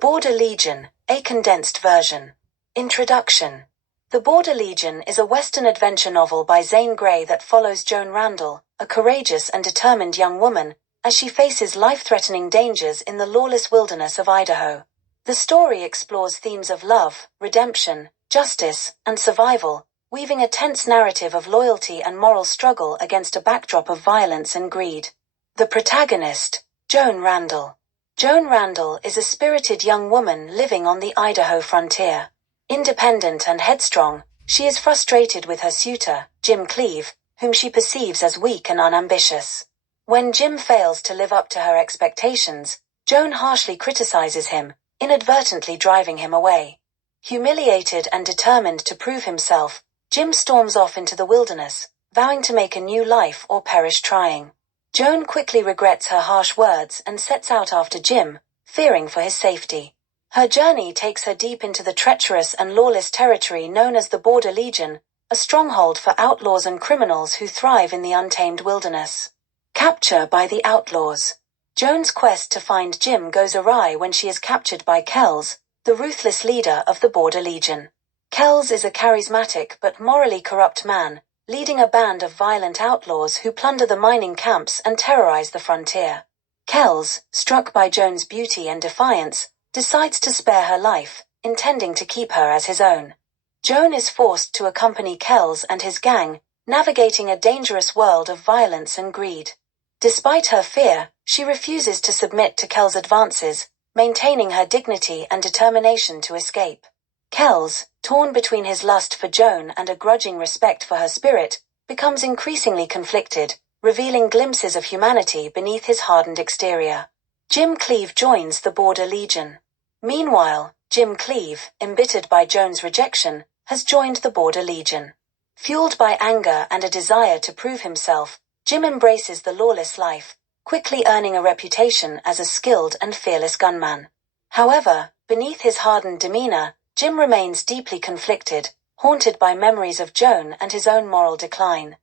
Border Legion, a condensed version. Introduction. The Border Legion is a Western adventure novel by Zane Grey that follows Joan Randall, a courageous and determined young woman, as she faces life-threatening dangers in the lawless wilderness of Idaho. The story explores themes of love, redemption, justice, and survival, weaving a tense narrative of loyalty and moral struggle against a backdrop of violence and greed. The protagonist, Joan Randall. Joan Randall is a spirited young woman living on the Idaho frontier. Independent and headstrong, she is frustrated with her suitor, Jim Cleave, whom she perceives as weak and unambitious. When Jim fails to live up to her expectations, Joan harshly criticizes him, inadvertently driving him away. Humiliated and determined to prove himself, Jim storms off into the wilderness, vowing to make a new life or perish trying. Joan quickly regrets her harsh words and sets out after Jim, fearing for his safety. Her journey takes her deep into the treacherous and lawless territory known as the Border Legion, a stronghold for outlaws and criminals who thrive in the untamed wilderness. Capture by the outlaws. Joan's quest to find Jim goes awry when she is captured by Kells, the ruthless leader of the Border Legion. Kells is a charismatic but morally corrupt man, leading a band of violent outlaws who plunder the mining camps and terrorize the frontier. Kells, struck by Joan's beauty and defiance, decides to spare her life, intending to keep her as his own. Joan is forced to accompany Kells and his gang, navigating a dangerous world of violence and greed. Despite her fear, she refuses to submit to Kells' advances, maintaining her dignity and determination to escape. Kells, torn between his lust for Joan and a grudging respect for her spirit, becomes increasingly conflicted, revealing glimpses of humanity beneath his hardened exterior. Jim Cleave joins the Border Legion. Meanwhile, Jim Cleave, embittered by Joan's rejection, has joined the Border Legion. Fueled by anger and a desire to prove himself, Jim embraces the lawless life, quickly earning a reputation as a skilled and fearless gunman. However, beneath his hardened demeanor, Jim remains deeply conflicted, haunted by memories of Joan and his own moral decline.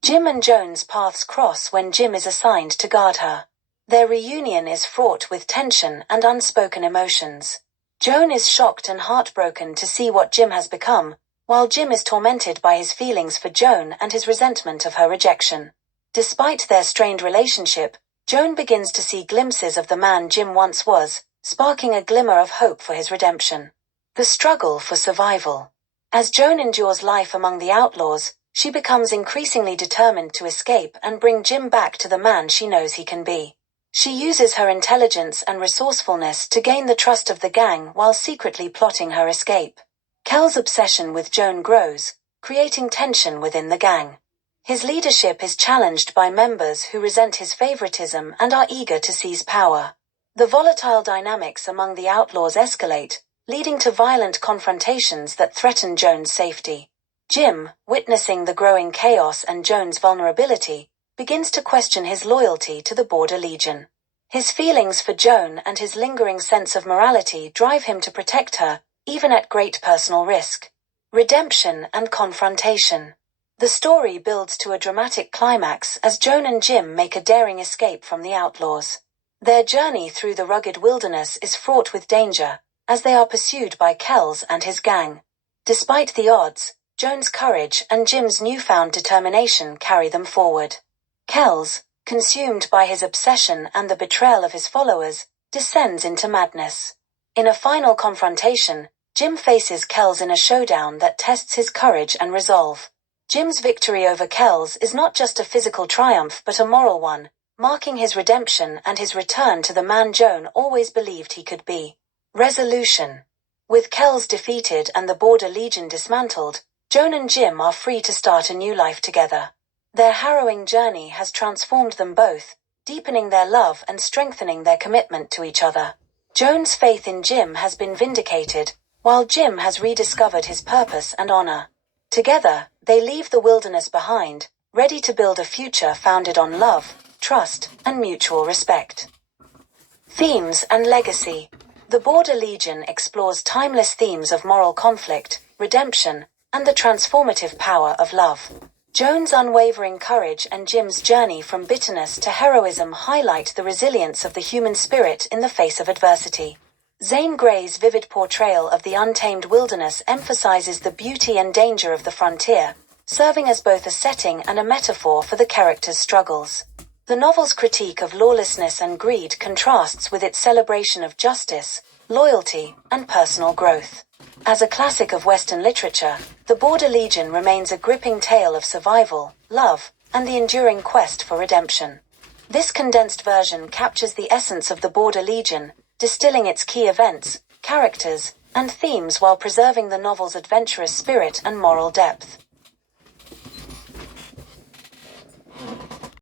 Jim and Joan's paths cross when Jim is assigned to guard her. Their reunion is fraught with tension and unspoken emotions. Joan is shocked and heartbroken to see what Jim has become, while Jim is tormented by his feelings for Joan and his resentment of her rejection. Despite their strained relationship, Joan begins to see glimpses of the man Jim once was, sparking a glimmer of hope for his redemption. The struggle for survival. As Joan endures life among the outlaws, she becomes increasingly determined to escape and bring Jim back to the man she knows he can be. She uses her intelligence and resourcefulness to gain the trust of the gang while secretly plotting her escape. Kells' obsession with Joan grows, creating tension within the gang. His leadership is challenged by members who resent his favoritism and are eager to seize power. The volatile dynamics among the outlaws escalate, leading to violent confrontations that threaten Joan's safety. Jim, witnessing the growing chaos and Joan's vulnerability, begins to question his loyalty to the Border Legion. His feelings for Joan and his lingering sense of morality drive him to protect her, even at great personal risk. Redemption and confrontation. The story builds to a dramatic climax as Joan and Jim make a daring escape from the outlaws. Their journey through the rugged wilderness is fraught with danger, as they are pursued by Kells and his gang. Despite the odds, Joan's courage and Jim's newfound determination carry them forward. Kells, consumed by his obsession and the betrayal of his followers, descends into madness. In a final confrontation, Jim faces Kells in a showdown that tests his courage and resolve. Jim's victory over Kells is not just a physical triumph but a moral one, marking his redemption and his return to the man Joan always believed he could be. Resolution. With Kells defeated and the Border Legion dismantled, Joan and Jim are free to start a new life together. Their harrowing journey has transformed them both, deepening their love and strengthening their commitment to each other. Joan's faith in Jim has been vindicated, while Jim has rediscovered his purpose and honor. Together, they leave the wilderness behind, ready to build a future founded on love, trust, and mutual respect. Themes and legacy. The Border Legion explores timeless themes of moral conflict, redemption, and the transformative power of love. Joan's unwavering courage and Jim's journey from bitterness to heroism highlight the resilience of the human spirit in the face of adversity. Zane Grey's vivid portrayal of the untamed wilderness emphasizes the beauty and danger of the frontier, serving as both a setting and a metaphor for the characters' struggles. The novel's critique of lawlessness and greed contrasts with its celebration of justice, loyalty, and personal growth. As a classic of Western literature, The Border Legion remains a gripping tale of survival, love, and the enduring quest for redemption. This condensed version captures the essence of The Border Legion, distilling its key events, characters, and themes while preserving the novel's adventurous spirit and moral depth.